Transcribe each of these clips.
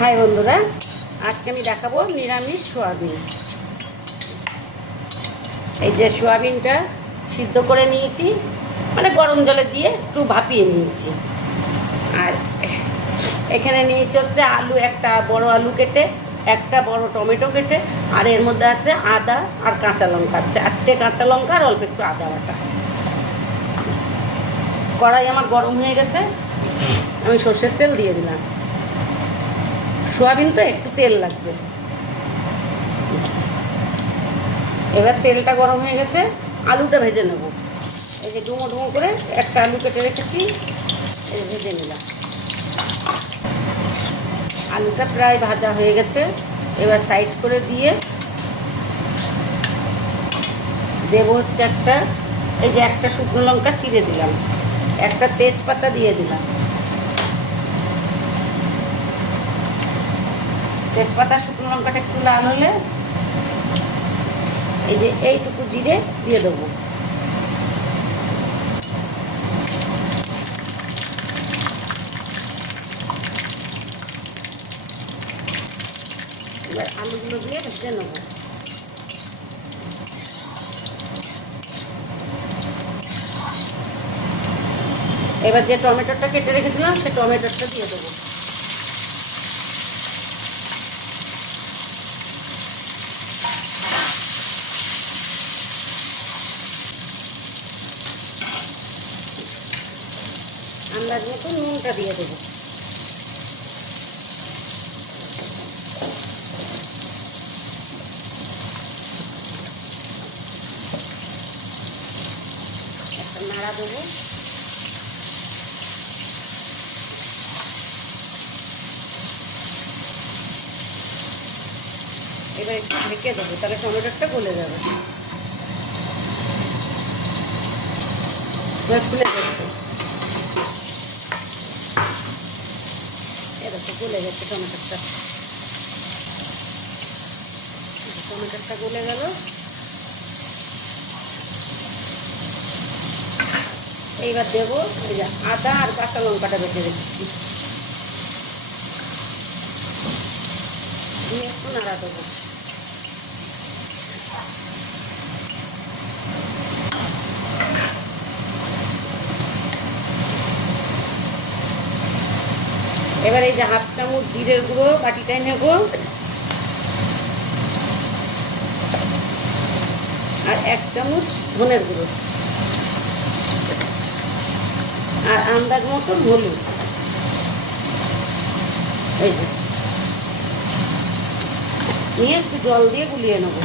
High বন্ধুরা, আজকে আমি দেখাবো নিরামিষ সোয়াবিন। এই যে সোয়াবিনটা সিদ্ধ করে নিয়েছি, মানে গরম জলে দিয়ে একটু ভাপিয়ে নিয়েছি। আর এখানে নিয়েছি হচ্ছে আলু, একটা বড় আলু কেটে, একটা বড় টমেটো কেটে, আর এর মধ্যে আছে আদা আর কাঁচা লঙ্কা, 4টে কাঁচা লঙ্কা আর অল্প একটু আদা বাটা। কড়াই আমার গরম হয়ে গেছে, আমি সর্ষের তেল দিয়ে দিলাম। সোয়াবিন তো একটু তেল লাগবে। এবার তেলটা গরম হয়ে গেছে, আলুটা ভেজে নেব। এই যে ডুমো ডুমো করে একটা আলু কেটে রেখেছি, এই ভেজে নিলাম। আলুটা প্রায় ভাজা হয়ে গেছে, এবার সাইড করে দিয়ে দেবো হচ্ছে একটা শুকনো লঙ্কা চিড়ে দিলাম, একটা তেজপাতা দিয়ে দিলাম। তেজপাতা শুকনো লঙ্কাটা একটু লাল হলে এই যে এইটুকু জিরে দিয়ে দেবো। এবার আলুগুলো দিয়ে ভেজে নেব। এবার যে টমেটোটা কেটে রেখেছিলাম সেই টমেটোটা দিয়ে দেবো। আন্দাজ মতো নুনটা দিয়ে দেবো। একটা নাড়া দেবো। এবার একটু ঢেকে দেবো, তাহলে টমেটোটা গলে যাবে। এবার খুলে দেখবো, এরকম গলে গেছে টমেটোটা। টমেটোটা গলে গেল। এইবার দেবো এই যে আদা আর কাঁচা লঙ্কাটা বেটে রেখেছি, দিয়ে একটু নাড়া দেবো। এবার এই যে 1/2 চামচ জিরের গুঁড়ো বাটিটাই নেব, আর 1 চামচ ধনের গুঁড়ো, আর আন্দাজ মতো হলুদ। এই যে নিয়ে একটু জল দিয়ে গুলিয়ে নেব।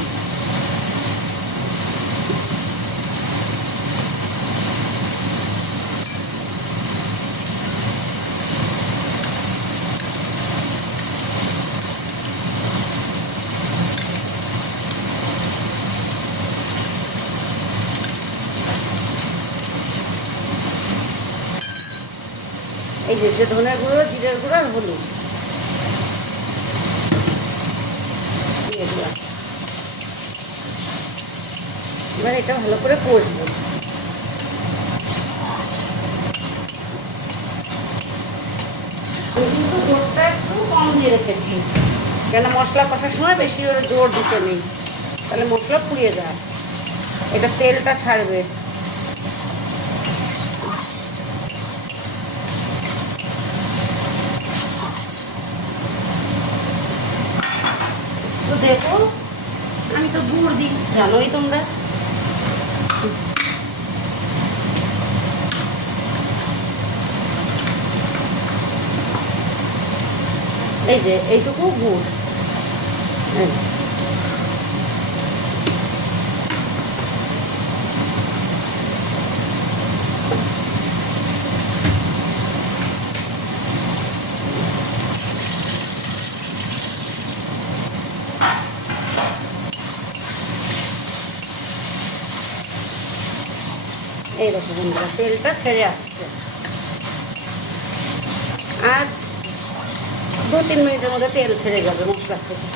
এই যে ধনের গুঁড়ো, জিরের গুঁড়ো আর হলুদ দিয়ে দিলাম। এবার এটা ভালো করে কষবো। কিন্তু জোরটা একটু কম দিয়ে রেখেছি, কেন মশলা কষার সময় বেশি করে জোর দিতে নেই, তাহলে মশলা পুড়িয়ে যায়। এটা তেলটা ছাড়বে। তো দেখো, আমি তো গুড় দিই, জানোই তোমরা। এই যে এইটুকু গুড়, এইরকম বন্ধুরা তেলটা ছেড়ে আসছে। আর 2-3 মিনিটের মধ্যে তেল ছেড়ে যাবে মশলা থেকে।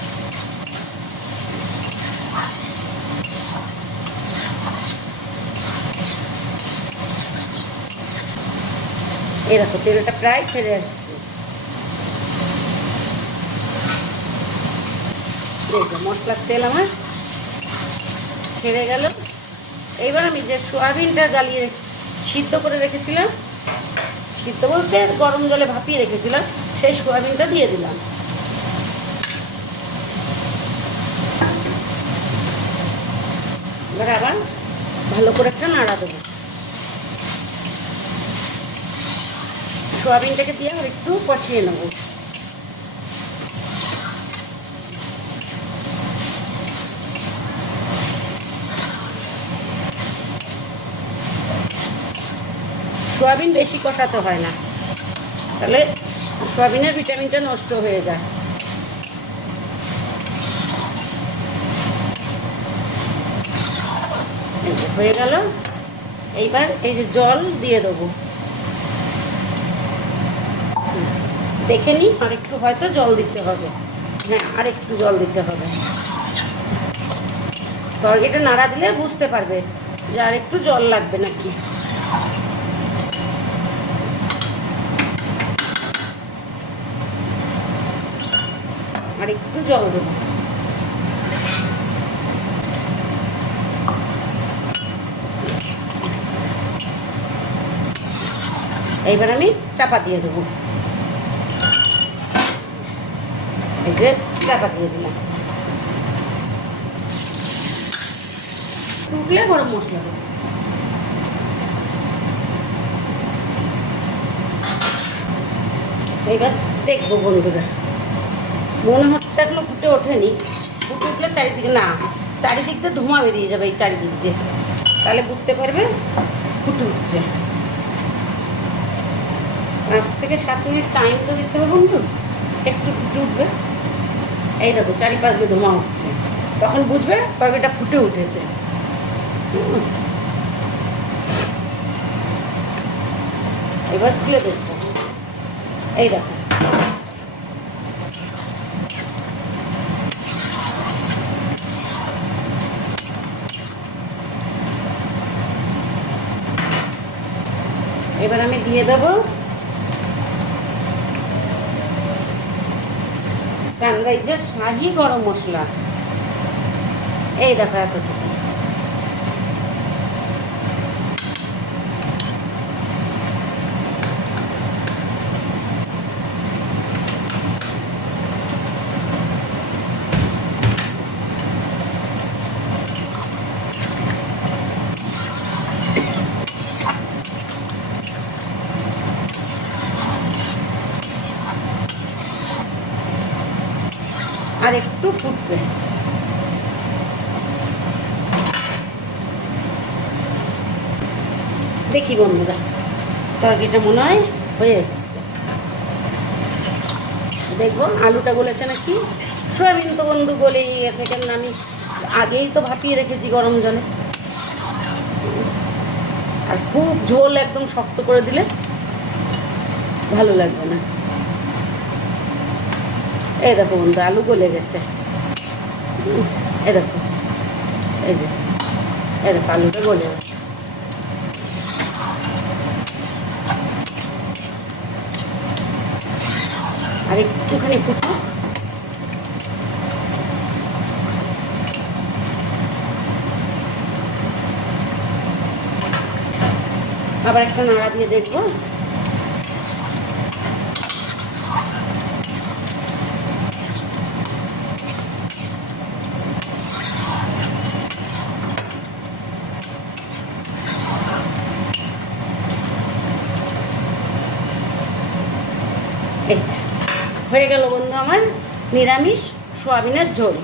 এই দেখো তেলটা প্রায় ছেড়ে আসছে। এই যে মশলার তেল আমার ছেড়ে গেল। এইবার আমি যে সোয়াবিনটা গালিয়ে সিদ্ধ করে রেখেছিলাম, সিদ্ধ বলতে গরম জলে ভাপিয়ে রেখেছিলাম, সেই সোয়াবিনটা দিয়ে দিলাম। এবার আবার ভালো করে একটা নাড়া দেবো। সোয়াবিনটাকে দিয়ে আর একটু কষিয়ে নেব। সোয়াবিন বেশি কষাতে হয় না, তাহলে সোয়াবিনের ভিটামিনটা নষ্ট হয়ে যায়। এই যে হয়ে গেল। এইবার এই যে জল দিয়ে দেবো, দেখে নিই আর একটু হয়তো জল দিতে হবে। হ্যাঁ, আর একটু জল দিতে হবে। তরকারিটা নাড়া দিলে বুঝতে পারবে যে আর একটু জল লাগবে নাকি। আর একটু জল দেবো। এইবার আমি চাপা দিয়ে দেবো। এই যে চাপা দিয়ে দিলাম। টুকলে গরম মশলা দেবো। এইবার দেখবো বন্ধুরা, মনে হচ্ছে এখনো ফুটে ওঠেনি। ফুটে উঠলে চারিদিকে না, চারিদিক দিয়ে ধোঁয়া বেরিয়ে যাবে, এই চারিদিক দিয়ে, তাহলে বুঝতে পারবে ফুটে উঠছে। 5 থেকে 7 মিনিট টাইম তো দিতে হবে বন্ধু, একটু ফুটে উঠবে। এই দেখো চারিপাশ দিয়ে ধোঁয়া উঠছে, তখন বুঝবে তরকারিটা ফুটে উঠেছে। এবার খুলে দেখবো। এই দেখো এবার আমি দিয়ে দেবো সানরাইজের শাহি গরম মশলা। এই দেখো এতটুকু। আর একটু ফুটবে। দেখি বন্ধুরা, তরকারিটা মনে হয় হয়ে এসছে। দেখবো আলুটা গলেছে নাকি। সয়াবিন তো বন্ধু গলেই গেছে, কেন আমি আগেই তো ভাপিয়ে রেখেছি গরম জলে। আর খুব ঝোল একদম শক্ত করে দিলে ভালো লাগবে না। এই দেখো বন্ধু, আলু গলে গেছে। এই দেখো, এই যে এই দেখো আলুটা গলে গেছে। আর একটুখানি ফুটুক। আবার একটা নাড়া দিয়ে দেখবো। এই হয়ে গেল বন্ধু আমার নিরামিষ সোয়াবিনের ঝোল।